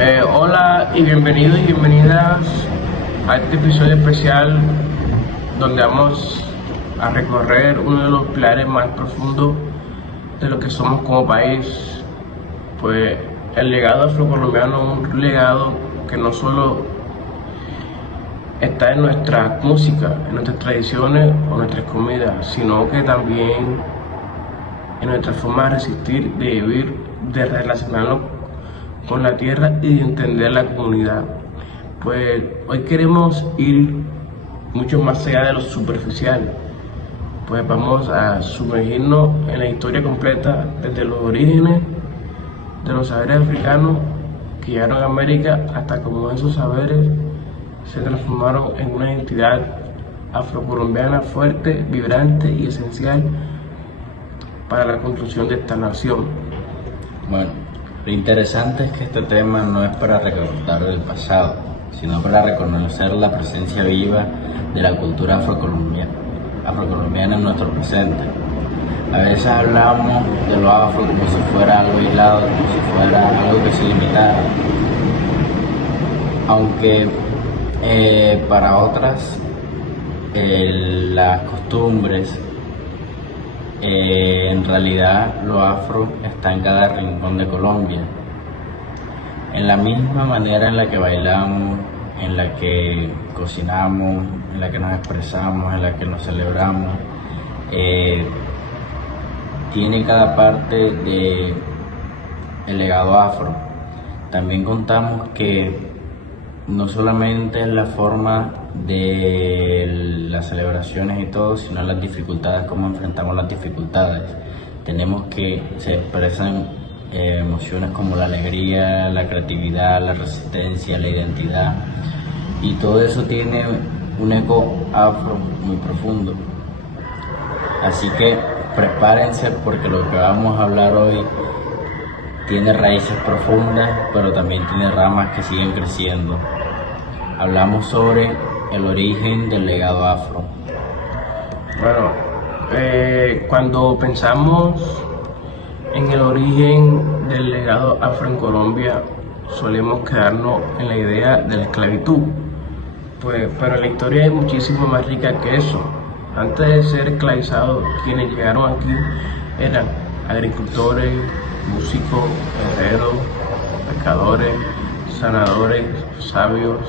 Hola y bienvenidos y bienvenidas a este episodio especial donde vamos a recorrer uno de los pilares más profundos de lo que somos como país. Pues el legado afrocolombiano es un legado que no solo está en nuestra música, en nuestras tradiciones o nuestras comidas, sino que también en nuestra forma de resistir, de vivir, de relacionarnos con la tierra y de entender la comunidad. Pues hoy queremos ir mucho más allá de lo superficial. Pues vamos a sumergirnos en la historia completa desde los orígenes de los saberes africanos que llegaron a América hasta cómo esos saberes se transformaron en una identidad afrocolombiana fuerte, vibrante y esencial para la construcción de esta nación. Bueno, lo interesante es que este tema no es para recordar el pasado, sino para reconocer la presencia viva de la cultura afrocolombiana en nuestro presente. A veces hablamos de lo afro como si fuera algo aislado, como si fuera algo que se limitara, aunque para otras las costumbres, en realidad lo afro está en cada rincón de Colombia. En la misma manera en la que bailamos, en la que cocinamos, en la que nos expresamos, en la que nos celebramos, tiene cada parte de el legado afro. También contamos que no solamente es la forma de las celebraciones y todo, sino las dificultades, cómo enfrentamos las dificultades. Tenemos que se expresan emociones como la alegría, la creatividad, la resistencia, la identidad, y todo eso tiene un eco afro muy profundo. Así que prepárense, porque lo que vamos a hablar hoy tiene raíces profundas, pero también tiene ramas que siguen creciendo. Hablamos sobre el origen del legado afro. Bueno, cuando pensamos en el origen del legado afro en Colombia, solemos quedarnos en la idea de la esclavitud. Pues, pero la historia es muchísimo más rica que eso. Antes de ser esclavizados, quienes llegaron aquí eran agricultores, músicos, herreros, pescadores, sanadores, sabios,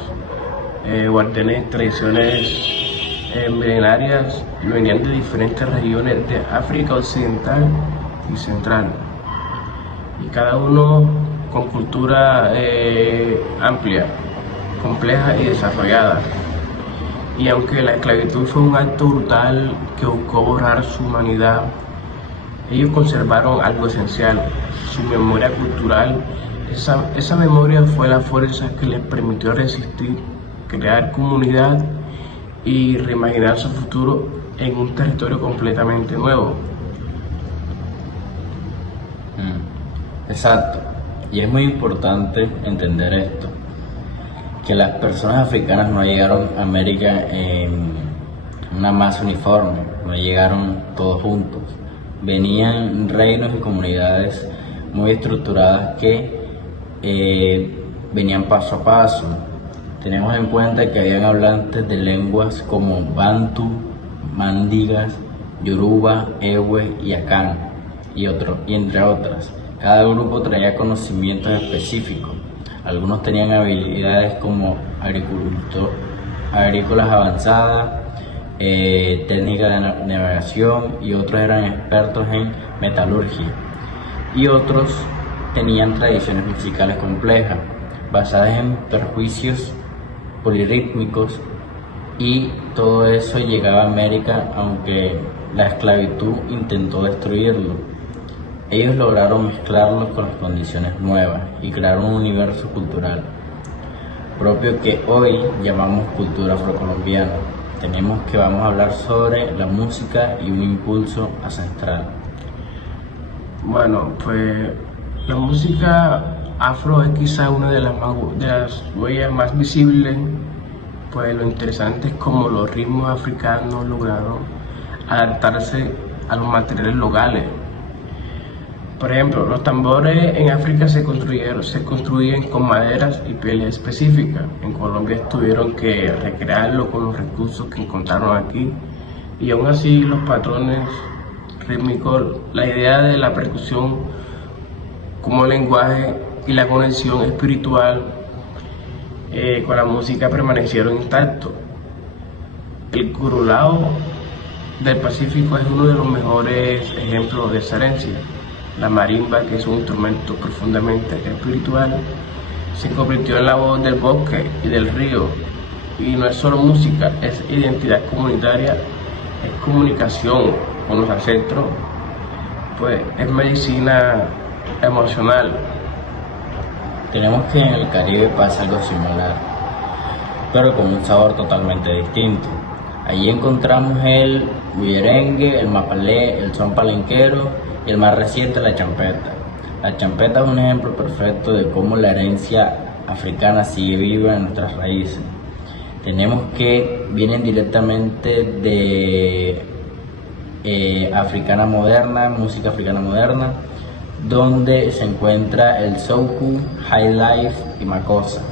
guardianes de tradiciones milenarias, y venían de diferentes regiones de África Occidental y Central, y cada uno con cultura amplia, compleja y desarrollada. Y aunque la esclavitud fue un acto brutal que buscó borrar su humanidad, ellos conservaron algo esencial: su memoria cultural. Esa memoria fue la fuerza que les permitió resistir, crear comunidad y reimaginar su futuro en un territorio completamente nuevo. Exacto, y es muy importante entender esto, que las personas africanas no llegaron a América en una masa uniforme, no llegaron todos juntos, venían reinos y comunidades muy estructuradas que venían paso a paso. Tenemos en cuenta que habían hablantes de lenguas como Bantu, Mandigas, Yoruba, Ewe y Akan, y entre otras. Cada grupo traía conocimientos específicos. Algunos tenían habilidades como agrícolas avanzadas, técnicas de navegación, y otros eran expertos en metalurgia. Y otros tenían tradiciones musicales complejas, basadas en perjuicios polirrítmicos, y todo eso llegaba a América, aunque la esclavitud intentó destruirlo. Ellos lograron mezclarlo con las condiciones nuevas y crear un universo cultural propio que hoy llamamos cultura afrocolombiana. Vamos a hablar sobre la música y un impulso ancestral. Bueno, pues la música afro es quizá una de las huellas más visibles. Pues lo interesante es cómo los ritmos africanos lograron adaptarse a los materiales locales. Por ejemplo, los tambores en África se construyen con maderas y pieles específicas. En Colombia tuvieron que recrearlo con los recursos que encontraron aquí. Y aún así los patrones rítmicos, la idea de la percusión como lenguaje y la conexión espiritual con la música permanecieron intactos. El curulao del Pacífico es uno de los mejores ejemplos de esa herencia. La marimba, que es un instrumento profundamente espiritual, se convirtió en la voz del bosque y del río. Y no es solo música, es identidad comunitaria, es comunicación con los ancestros, pues es medicina emocional. Tenemos que en el Caribe pasa algo similar, pero con un sabor totalmente distinto. Allí encontramos el bullerengue, el mapalé, el son palenquero y el más reciente, la champeta. La champeta es un ejemplo perfecto de cómo la herencia africana sigue viva en nuestras raíces. Tenemos que vienen directamente de africana moderna, música africana moderna, donde se encuentra el soukous, high life y makossa.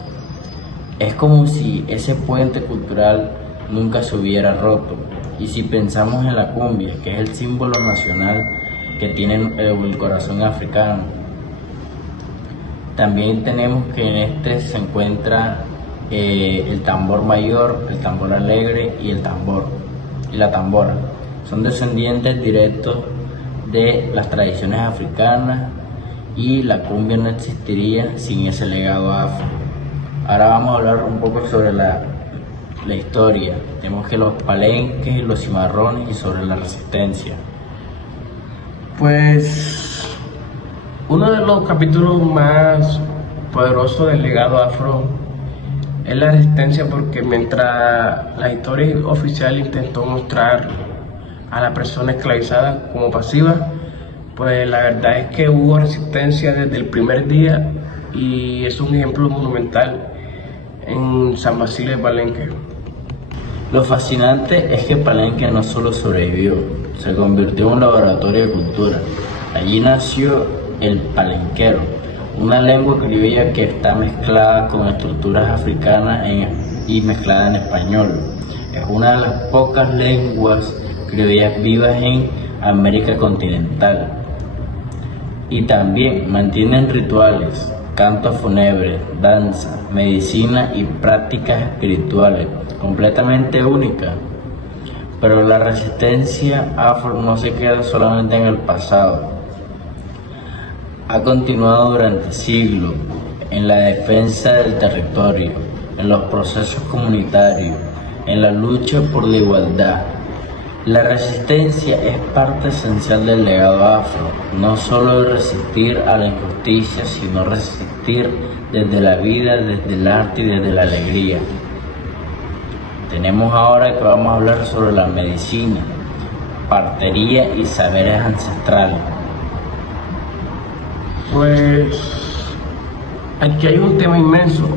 Es como si ese puente cultural nunca se hubiera roto. Y si pensamos en la cumbia, que es el símbolo nacional que tiene el corazón africano, también tenemos que en este se encuentra el tambor mayor, el tambor alegre y el tambor y la tambora. Son descendientes directos de las tradiciones africanas y la cumbia no existiría sin ese legado afro. Ahora vamos a hablar un poco sobre la historia. Tenemos que los palenques, los cimarrones y sobre la resistencia. Pues uno de los capítulos más poderosos del legado afro es la resistencia, porque mientras la historia oficial intentó mostrar a la persona esclavizada como pasiva, pues la verdad es que hubo resistencia desde el primer día, y es un ejemplo monumental en San Basilio de Palenque. Lo fascinante es que Palenque no solo sobrevivió, se convirtió en un laboratorio de cultura. Allí nació el palenquero, una lengua criolla que está mezclada con estructuras africanas y mezclada en español. Es una de las pocas lenguas criollas vivas en América continental. Y también mantienen rituales, cantos fúnebres, danza, medicina y prácticas espirituales completamente únicas. Pero la resistencia afro no se queda solamente en el pasado. Ha continuado durante siglos en la defensa del territorio, en los procesos comunitarios, en la lucha por la igualdad. La resistencia es parte esencial del legado afro, no solo de resistir a la injusticia, sino resistir desde la vida, desde el arte y desde la alegría. Tenemos ahora que vamos a hablar sobre la medicina, partería y saberes ancestrales. Pues aquí hay un tema inmenso.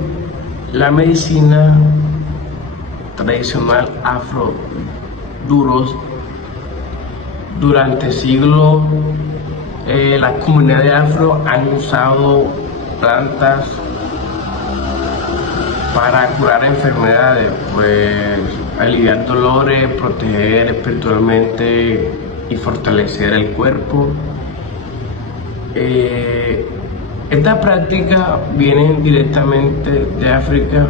La medicina tradicional afro durante siglos, las comunidades afro han usado plantas para curar enfermedades, pues aliviar dolores, proteger espiritualmente y fortalecer el cuerpo. Estas prácticas vienen directamente de África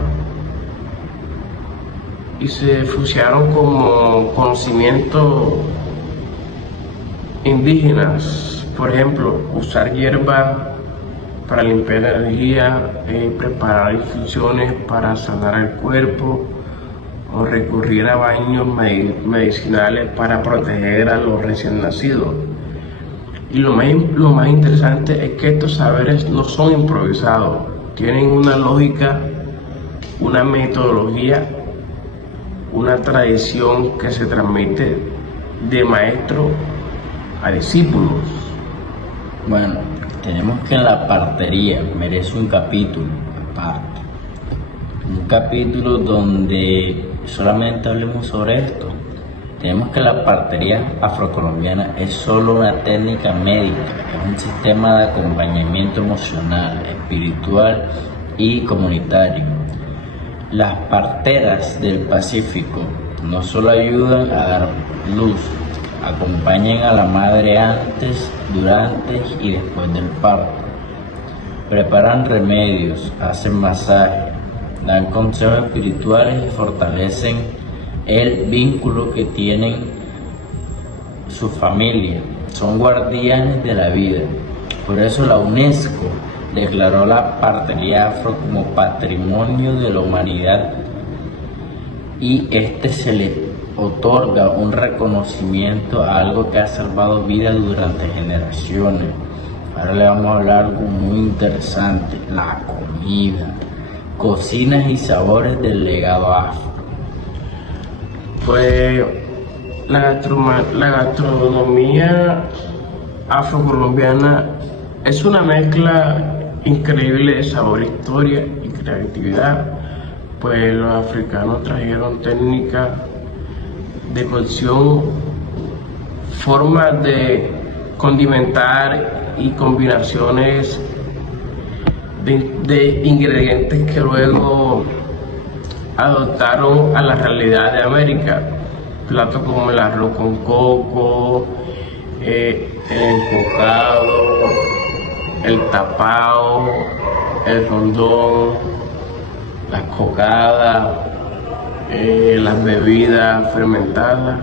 y se fusionaron como conocimientos indígenas. Por ejemplo, usar hierba para limpiar la energía, preparar infusiones para sanar el cuerpo, o recurrir a baños medicinales para proteger a los recién nacidos. Y lo más interesante es que estos saberes no son improvisados, tienen una lógica, una metodología, una tradición que se transmite de maestro a discípulos. Bueno, tenemos que la partería merece un capítulo aparte, un capítulo donde solamente hablemos sobre esto. Tenemos que la partería afrocolombiana es solo una técnica médica, es un sistema de acompañamiento emocional, espiritual y comunitario. Las parteras del Pacífico no solo ayudan a dar luz, acompañan a la madre antes, durante y después del parto. Preparan remedios, hacen masajes, dan consejos espirituales y fortalecen el vínculo que tienen su familia. Son guardianes de la vida. Por eso la UNESCO declaró la partería afro como Patrimonio de la Humanidad y se le otorga un reconocimiento a algo que ha salvado vidas durante generaciones. Ahora le vamos a hablar algo muy interesante: la comida, cocinas y sabores del legado afro. Pues la gastronomía afrocolombiana es una mezcla increíble de sabor, historia y creatividad. Pues los africanos trajeron técnicas de cocción, formas de condimentar y combinaciones de ingredientes que luego adoptaron a la realidad de América. Platos como el arroz con coco, el encocado, el tapao, el rondón, las cocadas, las bebidas fermentadas.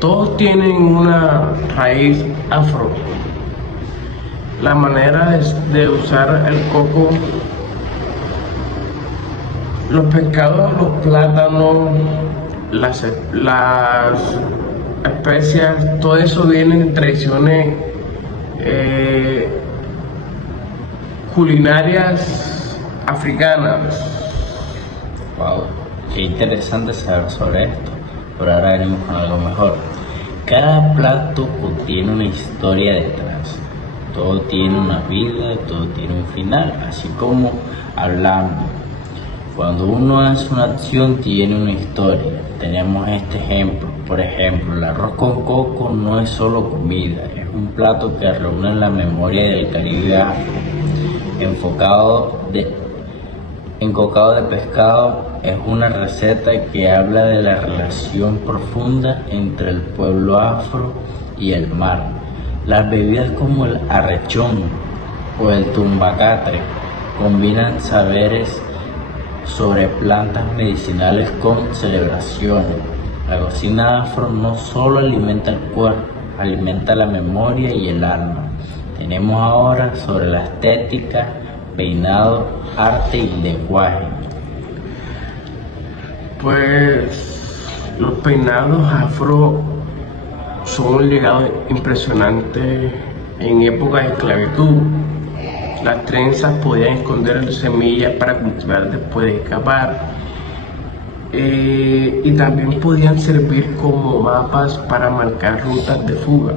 Todos tienen una raíz afro. La manera de usar el coco, los pescados, los plátanos, las especias, todo eso viene de tradiciones culinarias africanas. Wow, qué interesante saber sobre esto, pero ahora venimos con algo mejor. Cada plato contiene una historia detrás, todo tiene una vida, todo tiene un final, así como hablando. Cuando uno hace una acción tiene una historia. Tenemos este ejemplo, por ejemplo, el arroz con coco no es solo comida, es un plato que reúne la memoria del Caribe afro. Encocado de pescado es una receta que habla de la relación profunda entre el pueblo afro y el mar. Las bebidas como el arrechón o el tumbacatre combinan saberes sobre plantas medicinales con celebraciones. La cocina afro no solo alimenta el cuerpo, alimenta la memoria y el alma. Tenemos ahora sobre la estética, peinado, arte y lenguaje. Pues los peinados afro son un legado impresionante. En época de esclavitud, las trenzas podían esconder semillas para cultivar después de escapar, y también podían servir como mapas para marcar rutas de fuga.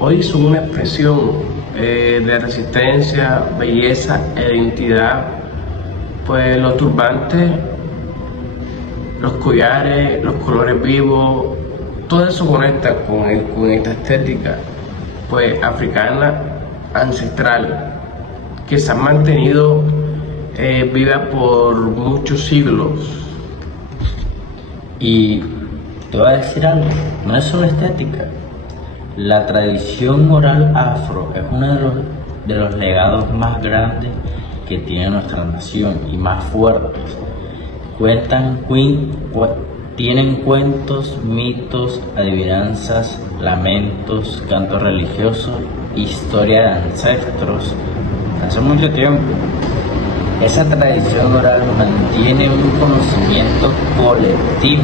Hoy son una expresión de resistencia, belleza e identidad. Pues los turbantes, los collares, los colores vivos, todo eso conecta con esta estética pues africana ancestral, que se ha mantenido viva por muchos siglos. Y te voy a decir algo, no es solo estética. La tradición oral afro es uno de los legados más grandes que tiene nuestra nación y más fuertes. Tienen cuentos, mitos, adivinanzas, lamentos, cantos religiosos, historia de ancestros. Hace mucho tiempo, esa tradición oral mantiene un conocimiento colectivo.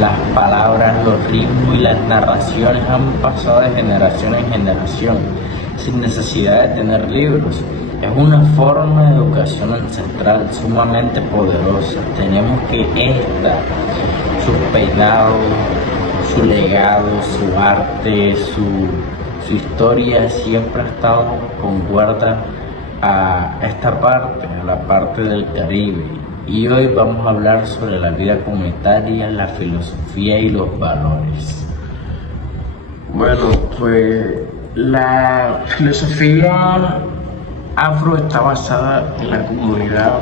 Las palabras, los ritmos y las narraciones han pasado de generación en generación, sin necesidad de tener libros. Es una forma de educación ancestral sumamente poderosa. Tenemos que sus peinados, su legado, su arte, su historia siempre ha estado con guarda a esta parte, a la parte del Caribe. y hoy vamos a hablar sobre la vida comunitaria, la filosofía y los valores. Bueno, pues la filosofía afro está basada en la comunidad,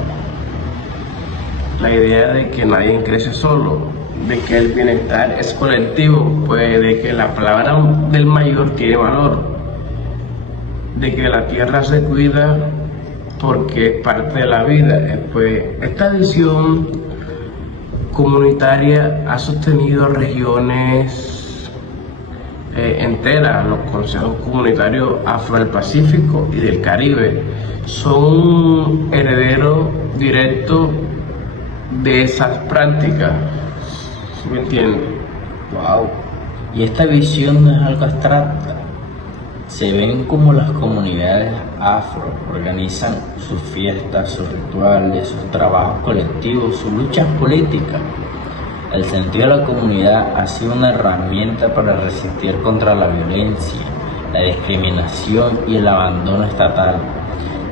la idea de que nadie crece solo, de que el bienestar es colectivo, pues de que la palabra del mayor tiene valor, de que la tierra se cuida porque es parte de la vida. Pues esta visión comunitaria ha sostenido regiones enteras. Los consejos comunitarios afro del Pacífico y del Caribe son herederos directos de esas prácticas. ¿Sí me entiendes? Wow. Y esta visión no es algo abstracta. Se ven como las comunidades afro organizan sus fiestas, sus rituales, sus trabajos colectivos, sus luchas políticas. El sentido de la comunidad ha sido una herramienta para resistir contra la violencia, la discriminación y el abandono estatal.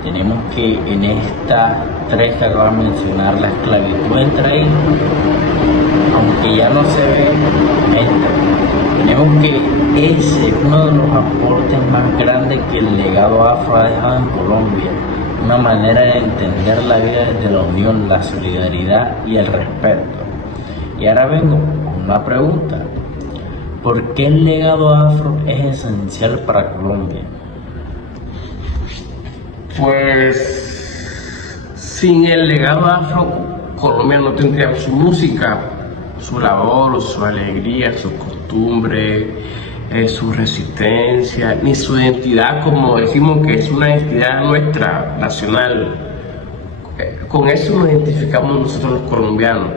Tenemos que en estas tres que acabo de mencionar, la esclavitud entra ahí, aunque ya no se ve, entra. Tenemos que ese es uno de los aportes más grandes que el legado afro ha dejado en Colombia, una manera de entender la vida desde la unión, la solidaridad y el respeto. Y ahora vengo con una pregunta: ¿por qué el legado afro es esencial para Colombia? Pues sin el legado afro, Colombia no tendría su música, su labor, su alegría, sus costumbres, su resistencia, ni su identidad, como decimos que es una identidad nuestra, nacional. Con eso nos identificamos nosotros los colombianos.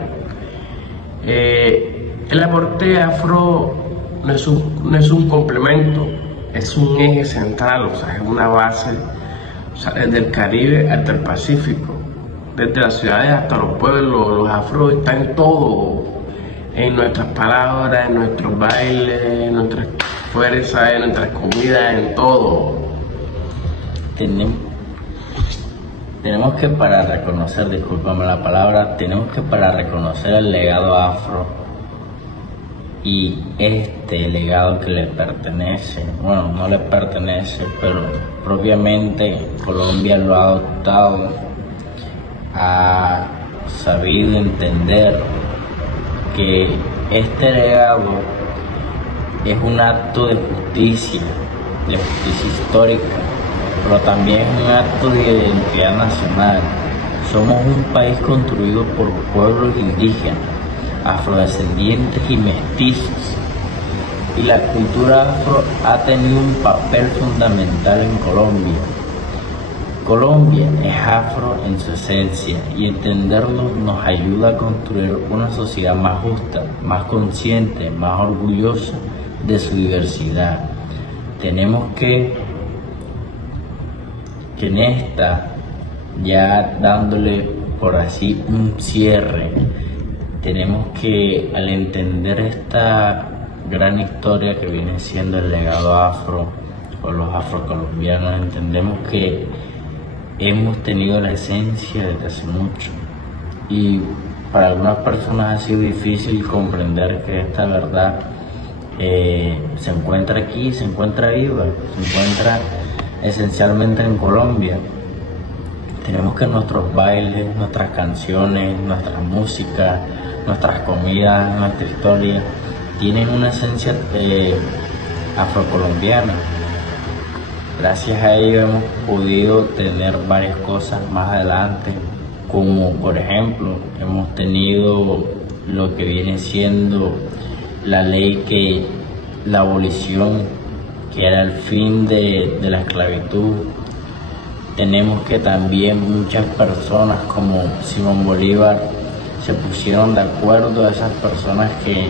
El aporte afro no es un complemento, es un eje central, o sea, es una base, o sea, desde el Caribe hasta el Pacífico, desde las ciudades hasta los pueblos. Los afros están en todo, en nuestras palabras, en nuestros bailes, en nuestras fuerzas, en nuestras comidas, en todo. Tenemos que para reconocer, discúlpame la palabra, tenemos que para reconocer el legado afro y este legado que le pertenece, bueno, no le pertenece, pero propiamente Colombia lo ha adoptado, ha sabido entender que este legado es un acto de justicia histórica, pero también es un acto de identidad nacional. Somos un país construido por pueblos indígenas, afrodescendientes y mestizos, y la cultura afro ha tenido un papel fundamental en Colombia. Colombia es afro en su esencia y entenderlo nos ayuda a construir una sociedad más justa, más consciente, más orgullosa de su diversidad. Tenemos que en esta, ya dándole por así un cierre, tenemos que, al entender esta gran historia que viene siendo el legado afro o los afrocolombianos, entendemos que hemos tenido la esencia desde hace mucho, y para algunas personas ha sido difícil comprender que esta verdad se encuentra aquí, se encuentra viva, se encuentra esencialmente en Colombia. Tenemos que nuestros bailes, nuestras canciones, nuestra música, nuestras comidas, nuestra historia tienen una esencia afrocolombiana. Gracias a ello hemos podido tener varias cosas más adelante, como por ejemplo hemos tenido lo que viene siendo la ley que la abolición, que era el fin de la esclavitud. Tenemos que también muchas personas como Simón Bolívar se pusieron de acuerdo, a esas personas que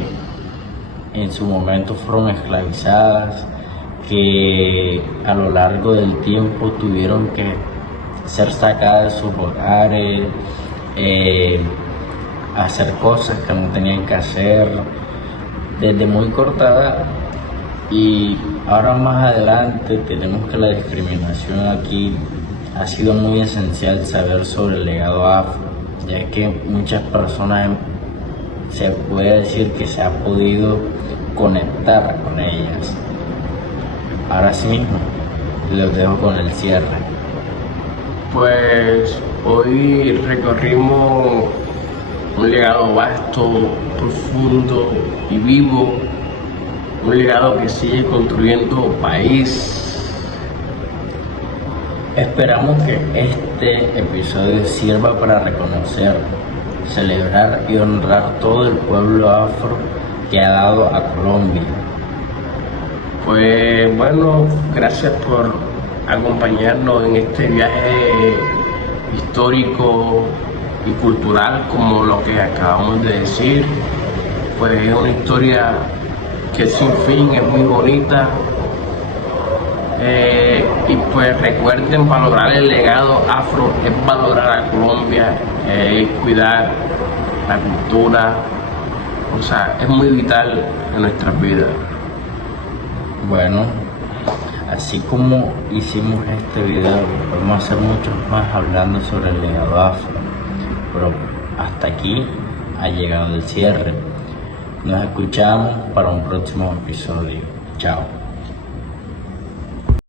en su momento fueron esclavizadas, que a lo largo del tiempo tuvieron que ser sacadas de sus hogares, hacer cosas que no tenían que hacer desde muy corta edad. Y ahora más adelante tenemos que la discriminación aquí ha sido muy esencial saber sobre el legado afro, ya que muchas personas se puede decir que se ha podido conectar con ellas. Ahora sí mismo, los dejo con el cierre. Pues hoy recorrimos un legado vasto, profundo y vivo, un legado que sigue construyendo país. Esperamos que este episodio sirva para reconocer, celebrar y honrar todo el pueblo afro que ha dado a Colombia. Pues bueno, gracias por acompañarnos en este viaje histórico y cultural como lo que acabamos de decir. Pues es una historia que sin fin es muy bonita. Y pues recuerden, valorar el legado afro es valorar a Colombia, es cuidar la cultura, o sea, es muy vital en nuestras vidas. Bueno, así como hicimos este video, podemos hacer muchos más hablando sobre el legado afro, pero hasta aquí ha llegado el cierre. Nos escuchamos para un próximo episodio. Chao.